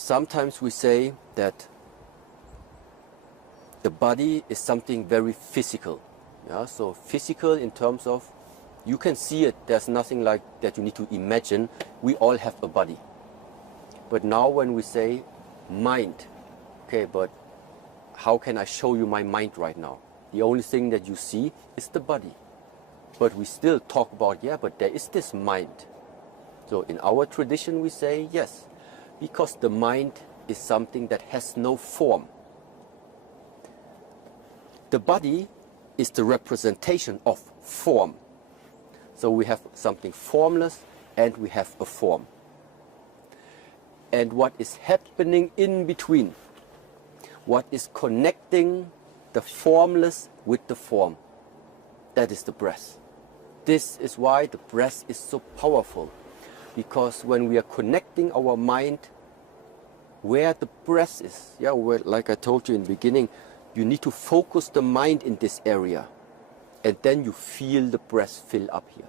sometimes we say that the body is something very physical. Yeah? So physical in terms of, you can see it, there's nothing like that you need to imagine. We all have a body. But now when we say mind, okay, but how can I show you my mind right now? The only thing that you see is the body. But we still talk about, yeah, but there is this mind. So in our tradition we say yes, because the mind is something that has no form. The body is the representation of form. So we have something formless and we have a form. And what is happening in between, what is connecting the formless with the form, that is the breath. This is why the breath is so powerful, because when we are connecting our mind where the breath is, yeah, where, like I told you in the beginning, you need to focus the mind in this area, and then you feel the breath fill up here.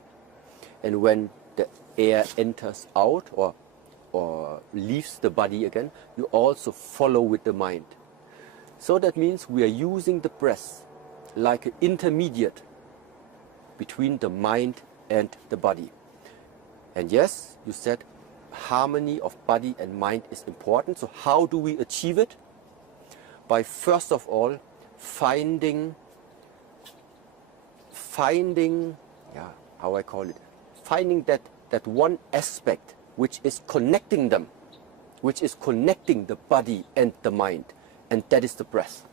And when the air enters out or leaves the body again, you also follow with the mind. So that means we are using the breath like an intermediate between the mind and the body. And yes, you said harmony of body and mind is important. So how do we achieve it? By first of all finding, yeah, how I call it, finding that one aspect which is connecting them, which is connecting the body and the mind, and that is the breath.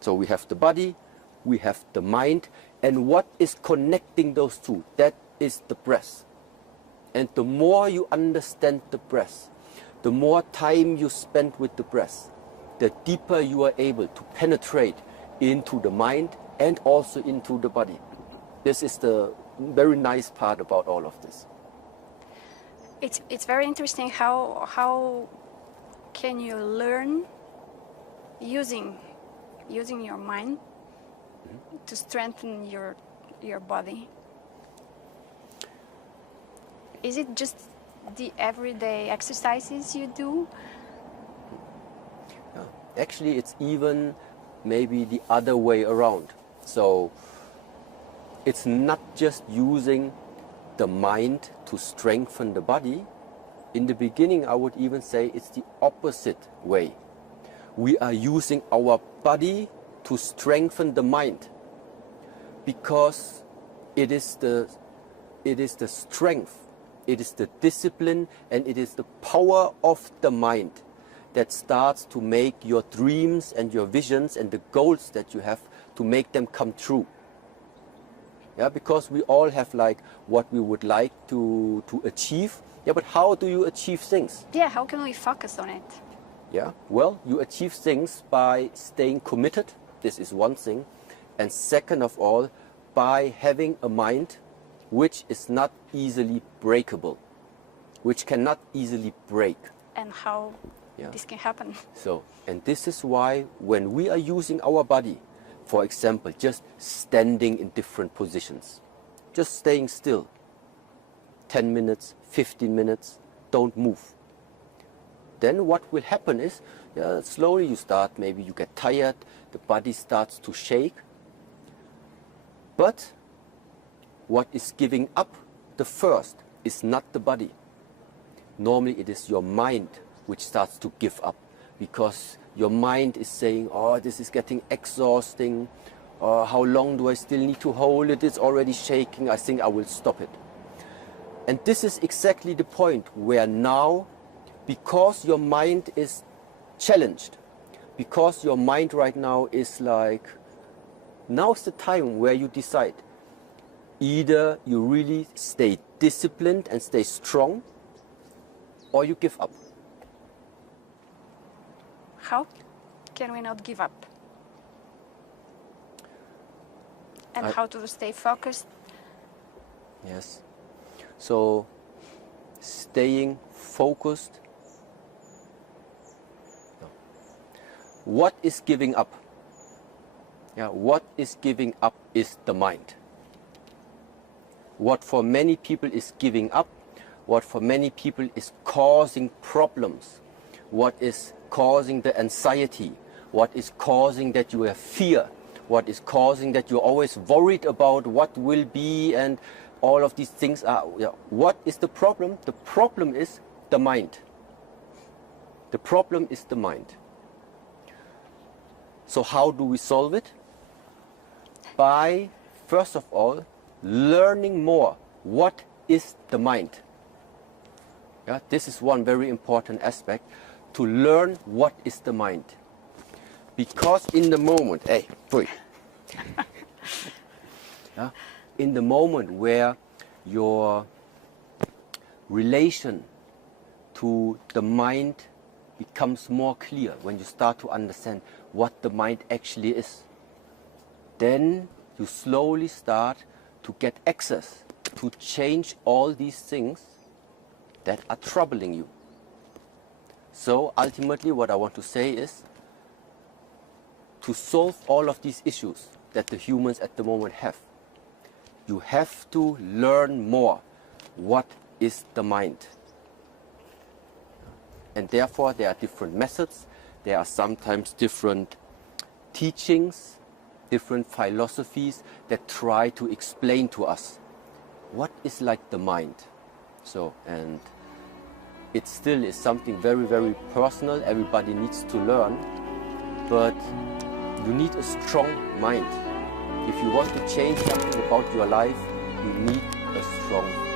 So we have the body, we have the mind, and what is connecting those two? That is the breath. And the more you understand the breath, the more time you spend with the breath, the deeper you are able to penetrate into the mind and also into the body. This is the very nice part about all of this. It's very interesting how can you learn using your mind to strengthen your body. Is it just the everyday exercises you do? Yeah. Actually, it's even maybe the other way around. So it's not just using the mind to strengthen the body. In the beginning, I would even say it's the opposite way. We are using our body to strengthen the mind, because it is the strength, it is the discipline, and it is the power of the mind that starts to make your dreams and your visions and the goals that you have, to make them come true. Yeah, because we all have like what we would like to achieve. Yeah, but how do you achieve things? Yeah, how can we focus on it? Yeah, well, you achieve things by staying committed. This is one thing. And second of all, by having a mind which is not easily breakable, which cannot easily break. And how this can happen. So, and this is why when we are using our body, for example, just standing in different positions, just staying still, 10 minutes, 15 minutes, don't move. Then what will happen is, slowly you start, maybe you get tired, the body starts to shake. But what is giving up the first is not the body. Normally it is your mind which starts to give up, because your mind is saying, oh, this is getting exhausting, how long do I still need to hold it, it's already shaking, I think I will stop it. And this is exactly the point where now, because your mind is challenged, because your mind right now is like, now's the time where you decide. Either you really stay disciplined and stay strong, or you give up. How can we not give up? And how to stay focused? Yes. So, staying focused. No. What is giving up? Yeah, what is giving up is the mind. What for many people is giving up, what for many people is causing problems, what is causing the anxiety, what is causing that you have fear, what is causing that you're always worried about what will be, and all of these things are, what is the problem? The problem is the mind. The problem is the mind. So how do we solve it? By, first of all, learning more. What is the mind? Yeah, this is one very important aspect, to learn what is the mind. Because in the moment, yeah, in the moment where your relation to the mind becomes more clear, when you start to understand what the mind actually is, then you slowly start to get access to change all these things that are troubling you. So ultimately what I want to say is, to solve all of these issues that the humans at the moment have, you have to learn more what is the mind. And therefore there are different methods, there are sometimes different teachings, different philosophies that try to explain to us what is like the mind. So, and it still is something very, very personal, everybody needs to learn, but you need a strong mind. If you want to change something about your life, you need a strong